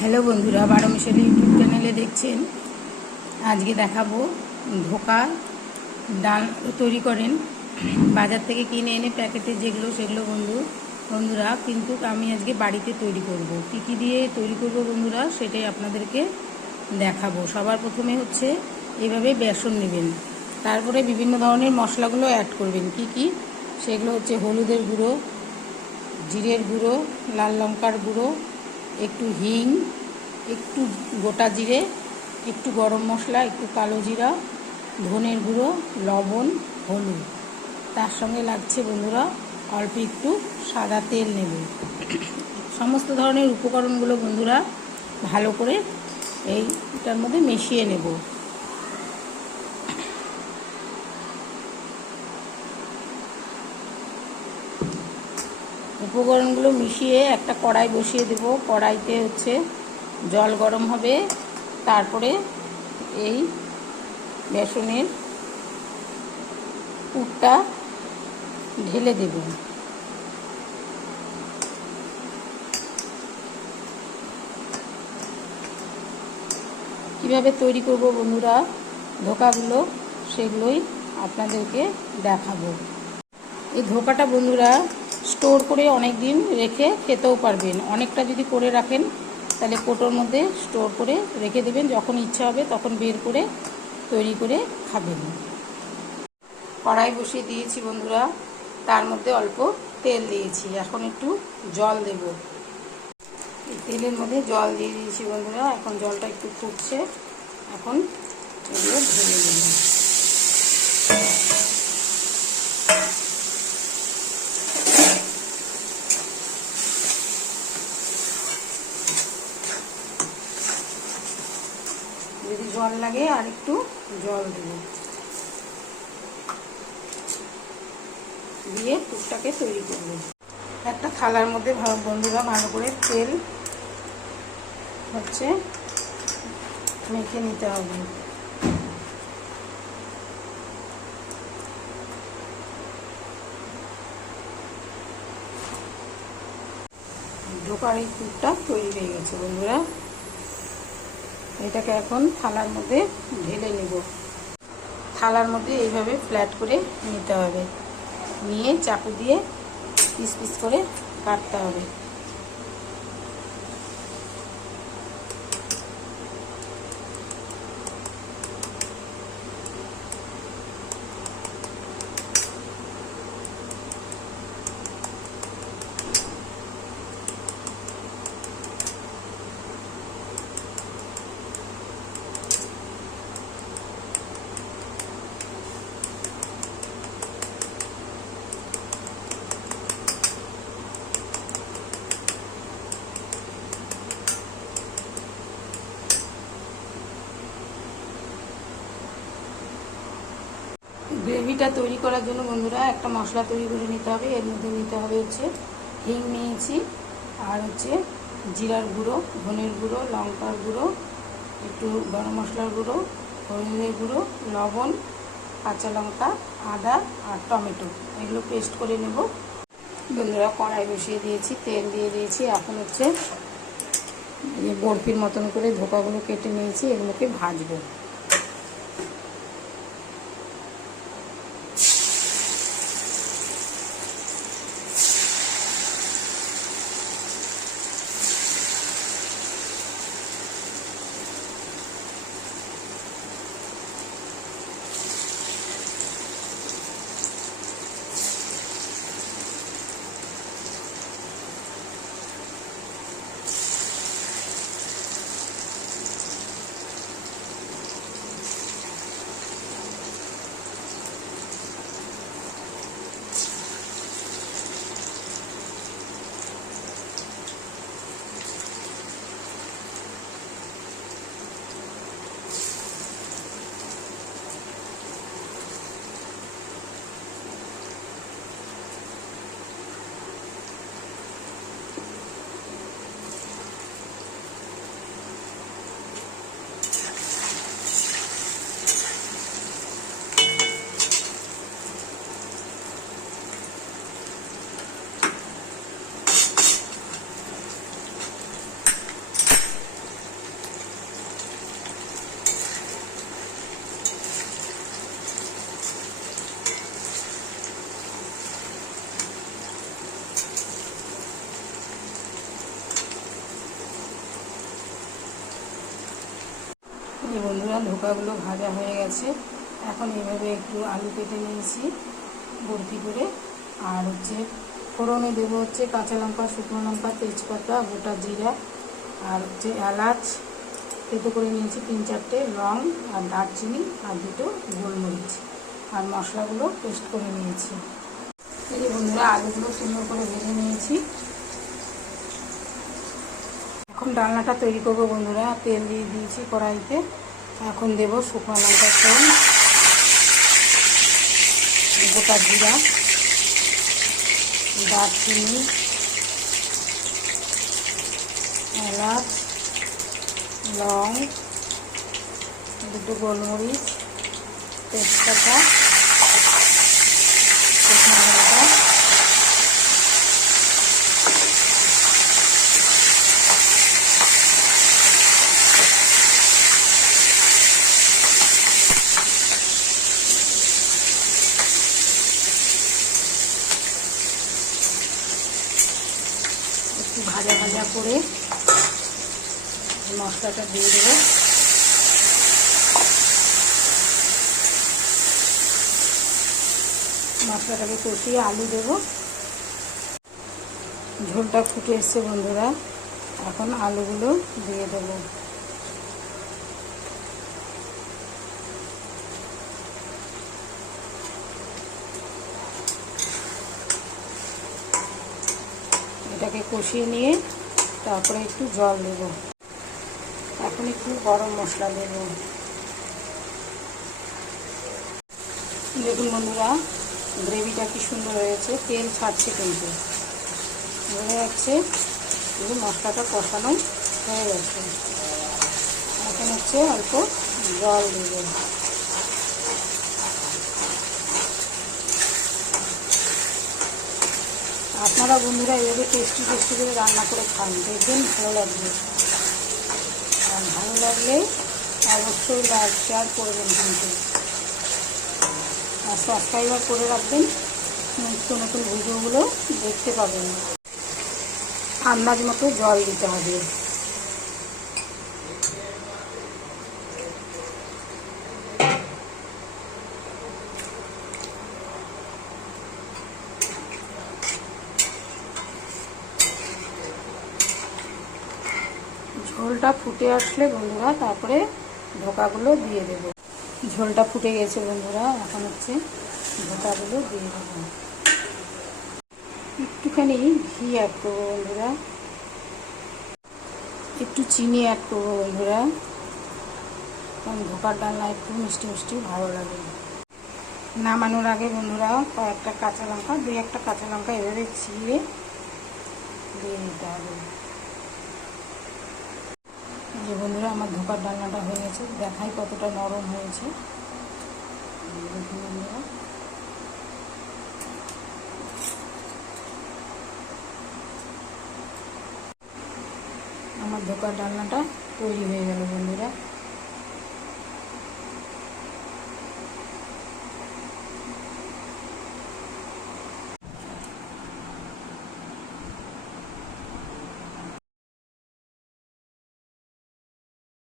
Hello বন্ধুরা, 12 মিশালি YouTube চ্যানেলে দেখছেন। আজকে দেখাবো ধোকা ডাল তৈরি করেন বাজার থেকে কিনে এনে প্যাকেটে যেগুলো সেগুলো বন্ধুরা কিন্তু আমি আজকে বাড়িতে তৈরি করব। কী কী দিয়ে তৈরি করব বন্ধুরা সেটাই আপনাদেরকে দেখাবো। সবার প্রথমে হচ্ছে এইভাবে বেসন নেবেন, তারপরে বিভিন্ন ধরনের মশলাগুলো অ্যাড করবেন। কি কি সেগুলো হচ্ছে হলুদের গুঁড়ো, জিরের গুঁড়ো, লাল লঙ্কার গুঁড়ো, একটু হিং, একটু গোটা জিরে, একটু গরম মশলা, একটু কালো জিরা, ধনের গুঁড়ো, লবণ, হলুদ। তার সঙ্গে লাগছে বন্ধুরা অল্প একটু সাদা তেল নেব। সমস্ত ধরনের উপকরণগুলো বন্ধুরা ভালো করে এইটার মধ্যে মিশিয়ে নেব। উপকরণগুলো মিশিয়ে একটা কড়াই বসিয়ে দেব। কড়াইতে হচ্ছে জল গরম হবে, তারপরে এই বেসনের পুরটা ঢেলে দেব। কিভাবে তৈরি করব বন্ধুরা ধোকাগুলো সেগুলোই আপনাদেরকে দেখাবো। এই ধোকাটা বন্ধুরা স্টোর করে অনেক দিন রেখে খেতেও পারবেন। অনেকটা যদি করে রাখেন তাহলে কোটোর মধ্যে স্টোর করে রেখে দেবেন, যখন ইচ্ছা হবে তখন বের করে তৈরি করে খাবেন। কড়াই বসিয়ে দিয়েছি বন্ধুরা, তার মধ্যে অল্প তেল দিয়েছি। এখন একটু জল দেব। এই তেলের মধ্যে জল দিয়ে দিয়েছি বন্ধুরা। এখন জলটা একটু ফুটছে, এখন এগুলো ঢেলে দেব। যদি জল লাগে আর একটু জল দেব, দিয়ে পুরটাকে তৈরি করব। একটা থালার মধ্যে বন্ধুরা ভালো করে তেল হচ্ছে মেখে নিতে হবে। ধোকার এই পুরটা তৈরি হয়ে গেছে বন্ধুরা। এটাকে এখন থালার মধ্যে ঢেলে নেব। থালার মধ্যে এইভাবে ফ্ল্যাট করে নিতে হবে, নিয়ে চাকু দিয়ে পিস পিস করে কাটতে হবে। গ্রেভিটা তৈরি করার জন্য বন্ধুরা একটা মশলা তৈরি করে নিতে হবে। এর মধ্যে নিতে হবে হচ্ছে হিং নিয়েছি, আর হচ্ছে জিরার গুঁড়ো, ধনের গুঁড়ো, লঙ্কার গুঁড়ো, একটু গরম মশলার গুঁড়ো, হলুদের গুঁড়ো, লবণ, কাঁচা লঙ্কা, আদা আর টমেটো, এগুলো পেস্ট করে নেব। বন্ধুরা কড়াই বসিয়ে দিয়েছি, তেল দিয়ে দিয়েছি। এখন হচ্ছে বরফির মতন করে ধোকাগুলো কেটে নিয়েছি, এগুলোকে ভাজবো। এই বন্ধুরা ধোকাগুলো ভাজা হয়ে গেছে। এখন এইভাবে একটু আলু কেটে নিয়েছি বরফি করে। আর ফোড়নে দেবো কাঁচা লঙ্কা, শুকনো লঙ্কা, তেজপাতা, গোটা জিরা, আর এলাচ থেতো করে নিয়েছি 3-4টে, লং আর দারচিনি আর 2টো গোলমরিচ, আর মশলাগুলো পেস্ট করে নিয়েছি। এই যে বন্ধুরা আলুগুলো সুন্দর করে ভেজে নিয়েছি। এখন ডালনাটা তৈরি করবো বন্ধুরা। তেল দিয়ে দিয়েছি কড়াইতে। এখন দেব শুকনো লঙ্কা ফোড়ন, গোটা জিরা, দারচিনি, এলাচ, লং, 2টো গোলমরিচ, তেজপাতা, শুকনো লঙ্কা, একটু ভাজা ভাজা করে মশলাটা দিয়ে দেবো। মশলাটাকে কষিয়ে আলু দেবো। ঝোলটা ফুটে এসছে বন্ধুরা, এখন আলুগুলো দিয়ে দেবো। এটাকে কষিয়ে নিয়ে তারপরে একটু জল দেব। এখন একটু গরম মশলা দেব। দেখুন বন্ধুরা গ্রেভিটা কি সুন্দর হয়েছে, তেল ছাড়ছে কিন্তু বোঝা যাচ্ছে যে মশলাটা কষানো হয়ে গেছে। এখন অল্প জল দেব। আপনারা বন্ধুরা এভাবে টেস্টি করে রান্না করে খান, দেখবেন ভালো লাগবে। আর ভালো লাগলে অবশ্যই লাইক শেয়ার করবেন কিন্তু, আর সাবস্ক্রাইবার করে রাখবেন, নিত্য নতুন ভিডিওগুলো দেখতে পাবেন। আন্দাজ মতো জল দিতে হবে। ঝোলটা ফুটে আসলে বন্ধুরা তারপরে ধোকাগুলো দিয়ে দেব। ঝোলটা ফুটে গেছে বন্ধুরা, এখন ধোকাগুলো দিয়ে দেব। একটুখানি ঘি অ্যাড করবো বন্ধুরা, একটু চিনি অ্যাড করবো বন্ধুরা, কারণ ধোকার ডালনা একটু মিষ্টি মিষ্টি ভালো লাগে। নামানোর আগে বন্ধুরা কয়েকটা কাঁচা লঙ্কা, 2-1টা কাঁচা লঙ্কা এভাবে ছিঁড়ে দিয়ে দিতে হবে। যে বন্ধুরা আমার ধোকার ডালনাটা হয়ে গেছে, দেখাই কতটা নরম হয়েছে। দেখুন বন্ধুরা, আমার ধোকার ডালনাটা তৈরি হয়ে গেল বন্ধুরা।